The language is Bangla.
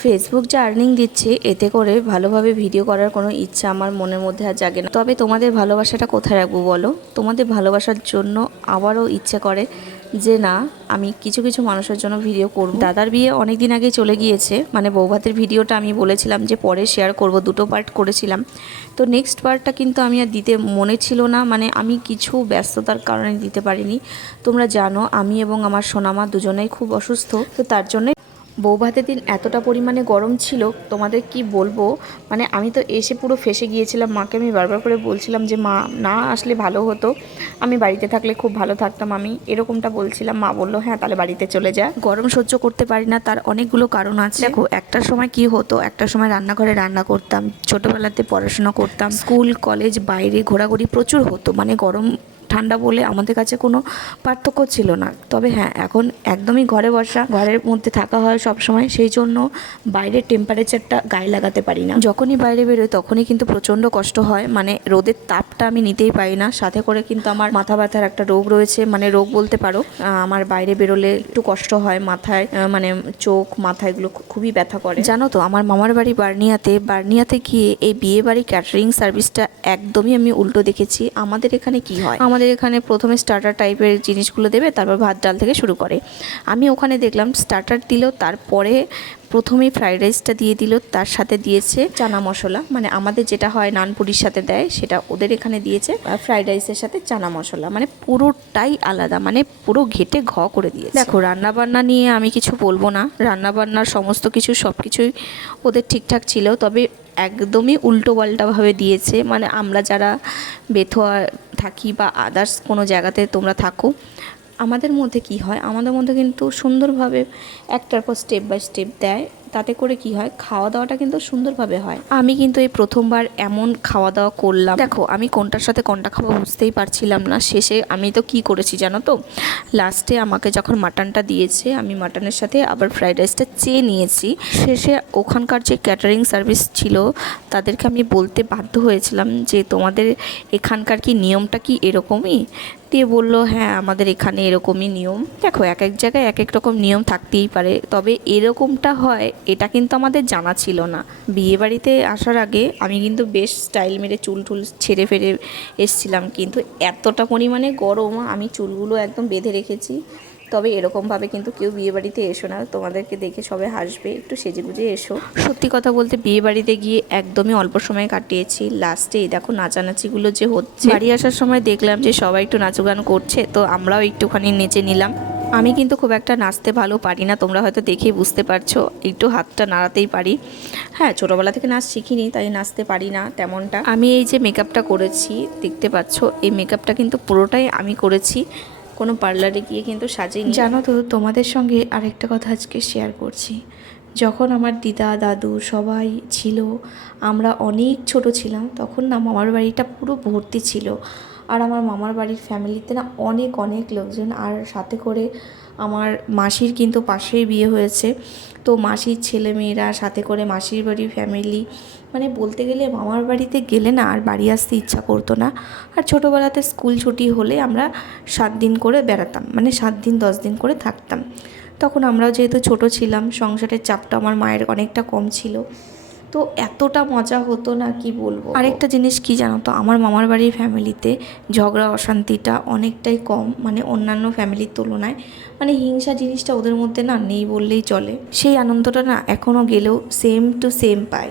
ফেসবুক যে আর্নিং দিচ্ছে, এতে করে ভালোভাবে ভিডিও করার কোনো ইচ্ছা আমার মনের মধ্যে আর জাগে না। তবে তোমাদের ভালোবাসাটা কোথায় রাখবো বলো? তোমাদের ভালোবাসার জন্য আবারও ইচ্ছে করে যে না, আমি কিছু কিছু মানুষের জন্য ভিডিও করব। দাদার বিয়ে অনেক দিন আগে চলে গিয়েছে, মানে বৌভাতের ভিডিওটা আমি বলেছিলাম যে পরে শেয়ার করব, 2টো পার্ট করেছিলাম। তো নেক্সট পার্টটা কিন্তু আমি আর দিতে মনে ছিল না, মানে আমি কিছু ব্যস্ততার কারণে দিতে পারিনি। তোমরা জানো আমি এবং আমার সোনামা দুজনেই খুব অসুস্থ, তো তার জন্যই বৌভাতের দিন এতটা পরিমাণে গরম ছিল, তোমাদের কি বলবো। মানে আমি তো এসে পুরো ফেঁসে গিয়েছিলাম। মাকে আমি বারবার করে বলছিলাম যে মা না আসলে ভালো হতো, আমি বাড়িতে থাকলে খুব ভালো থাকতাম, আমি এরকমটা বলছিলাম। মা বললো হ্যাঁ তাহলে বাড়িতে চলে যা। গরম সহ্য করতে পারি না, তার অনেকগুলো কারণ আছে। দেখো একটা সময় কি হতো, একটা সময় রান্নাঘরে রান্না করতাম, ছোটোবেলাতে পড়াশোনা করতাম, স্কুল কলেজ বাইরে ঘোরাঘুরি প্রচুর হতো, মানে গরম ঠান্ডা বলে আমাদের কাছে কোনো পার্থক্য ছিল না। তবে হ্যাঁ, এখন একদমই ঘরে বসা, ঘরের মধ্যে থাকা হয় সব সময়, সেই জন্য বাইরের টেম্পারেচারটা গায়ে লাগাতে পারি না। যখনই বাইরে বেরোই তখনই কিন্তু প্রচণ্ড কষ্ট হয়, মানে রোদের তাপটা আমি নিতেই পারি না। সাথে করে কিন্তু আমার মাথা ব্যথার একটা রোগ রয়েছে, মানে রোগ বলতে পারো। আমার বাইরে বেরোলে একটু কষ্ট হয়, মাথায় মানে চোখ মাথা এগুলো খুবই ব্যথা করে। জানো তো, আমার মামার বাড়ি বার্নিয়াতে গিয়ে এই বিয়ে বাড়ি ক্যাটারিং সার্ভিসটা একদমই আমি উল্টো দেখেছি। আমাদের এখানে কি হয়, আমাদের এখানে প্রথমে স্টার্টার টাইপের জিনিসগুলো দেবে, তারপর ভাত ডাল থেকে শুরু করে। আমি ওখানে দেখলাম স্টার্টার দিল, তারপরে প্রথমেই ফ্রাইড রাইসটা দিয়ে দিল, তার সাথে দিয়েছে চানা মশলা, মানে আমাদের যেটা হয় নানপুরির সাথে দেয় সেটা ওদের এখানে দিয়েছে, ফ্রাইড রাইসের সাথে চানা মশলা, মানে পুরোটাই আলাদা, মানে পুরো ঘেটে ঘ করে দিয়েছে। দেখো রান্নাবান্না নিয়ে আমি কিছু বলবো না, রান্নাবান্নার সমস্ত কিছু সব কিছুই ওদের ঠিকঠাক ছিল, তবে একদমই উল্টো পাল্টাভাবে দিয়েছে। মানে আমরা যারা বেথুয়া থাকি বা আদার্স কোনো জায়গাতে তোমরা থাকো, আমাদের মধ্যে কি হয়, আমাদের মধ্যে কিন্তু সুন্দরভাবে একটার পর স্টেপ বাই স্টেপ দেয়, তাতে করে কি হয়, খাওয়া দাওয়াটা কিন্তু সুন্দরভাবে হয়। আমি কিন্তু এই প্রথমবার এমন খাওয়া দাওয়া করলাম, দেখো আমি কোনটার সাথে কোনটা খাবো বুঝতেই পারছিলাম না। শেষে আমি তো কি করেছি জানো তো, লাস্টে আমাকে যখন মাটনটা দিয়েছে, আমি মাটনের সাথে আবার ফ্রাইড রাইসটা চেয়ে নিয়েছি। শেষে ওখানকার যে ক্যাটারিং সার্ভিস ছিল তাদেরকে আমি বলতে বাধ্য হয়েছিলাম যে তোমাদের এখানকার কি নিয়মটা কি এরকমই? দিয়ে বলল হ্যাঁ আমাদের এখানে এরকমই নিয়ম। দেখো এক এক জায়গায় এক এক রকম নিয়ম থাকতেই পারে, তবে এরকমটা হয় এটা কিন্তু আমাদের জানা ছিল না। বিয়েবাড়িতে আসার আগে আমি কিন্তু বেশ স্টাইল মেরে চুল টুল ছেড়ে ফেরে এসছিলাম, কিন্তু এতটা পরিমাণে গরম আমি চুলগুলো একদম বেঁধে রেখেছি। তবে এরকমভাবে কিন্তু কেউ বিয়েবাড়িতে এসো না, তোমাদেরকে দেখে সবাই হাসবে, একটু সেজেগুজে এসো। সত্যি কথা বলতে বিয়েবাড়িতে গিয়ে একদমই অল্প সময় কাটিয়েছি। লাস্টে দেখো নাচানাচিগুলো যে হচ্ছে, বাড়ি আসার সময় দেখলাম যে সবাই একটু নাচু গান করছে, তো আমরাও একটুখানি নেচে নিলাম। আমি কিন্তু খুব একটা নাচতে ভালো পারি না, তোমরা হয়তো দেখেই বুঝতে পারছো, একটু হাতটা নাড়াতেই পারি। হ্যাঁ, ছোটোবেলা থেকে নাচ শিখিনি, তাই নাচতে পারি না তেমনটা। আমি এই যে মেকআপটা করেছি দেখতে পাচ্ছ, এই মেকআপটা কিন্তু পুরোটাই আমি করেছি, কোনো পার্লারে গিয়ে কিন্তু সাজিনি। জানো তো, তোমাদের সঙ্গে আরেকটা কথা আজকে শেয়ার করছি। যখন আমার দিদা দাদু সবাই ছিল, আমরা অনেক ছোট ছিলাম, তখন না মামার বাড়িটা পুরো ভর্তি ছিল। আর আমার মামার বাড়ির ফ্যামিলিতে না অনেক অনেক লোকজন, আর সাথে করে আমার মাসির কিন্তু পাশেই বিয়ে হয়েছে, তো মাসির ছেলেমেয়েরা, সাথে করে মাসির বাড়ির ফ্যামিলি, মানে বলতে গেলে মামার বাড়িতে গেলে না আর বাড়ি আসতে ইচ্ছা করতো না। আর ছোটোবেলাতে স্কুল ছুটি হলে আমরা 7 দিন করে বেড়াতাম, মানে 7 দিন 10 দিন করে থাকতাম। তখন আমরাও যেহেতু ছোট ছিলাম, সংসারের চাপটা আমার মায়ের অনেকটা কম ছিল, তো এতটা মজা হতো না কি বলবো। আরেকটা জিনিস কি জানো তো, আমার মামার বাড়ির ফ্যামিলিতে ঝগড়া অশান্তিটা অনেকটাই কম, মানে অন্যান্য ফ্যামিলির তুলনায়, মানে হিংসা জিনিসটা ওদের মধ্যে না নেই বললেই চলে। সেই আনন্দটা না এখনও গেলেও সেম টু সেম পাই।